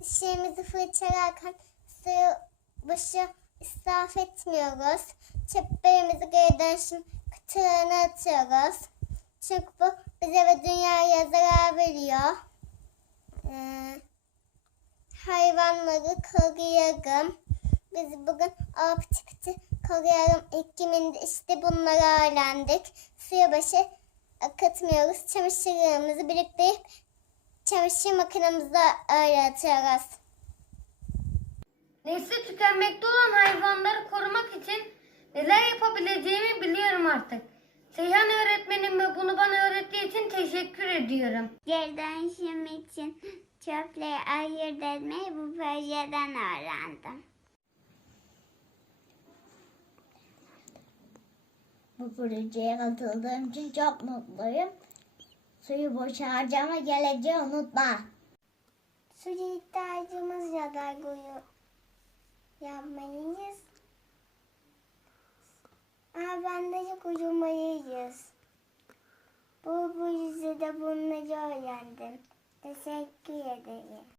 dişlerimizi fırçalarken suyu boşu israf etmiyoruz. Çöplerimizi geri dönüşüm kutularına atıyoruz. Çünkü bu bize ve dünyaya zarar veriyor. Ee, hayvanları koruyalım. Biz bugün optikti koruyalım ikliminde işte bunları öğrendik. Suya başı akıtmıyoruz. Çamaşırlarımızı biriktirip çamaşır makinemize öyle atıyoruz. Nesli tükenmekte olan hayvanları korumak için neler yapabileceğimi biliyorum artık. Seyhan öğretmenime bunu bana öğrettiği için teşekkür ediyorum. Geri dönüşüm için çöpleri ayırt etmeyi bu projeden öğrendim. Bu projeye katıldığım için çok mutluyum. Suyu boş harcama geleceği unutma. Suya ihtiyacımız kadar koyu yapmalıyız. Ama ben de uyumalıyız. Bu, bu yüzden de bunları öğrendim. Teşekkür ederim.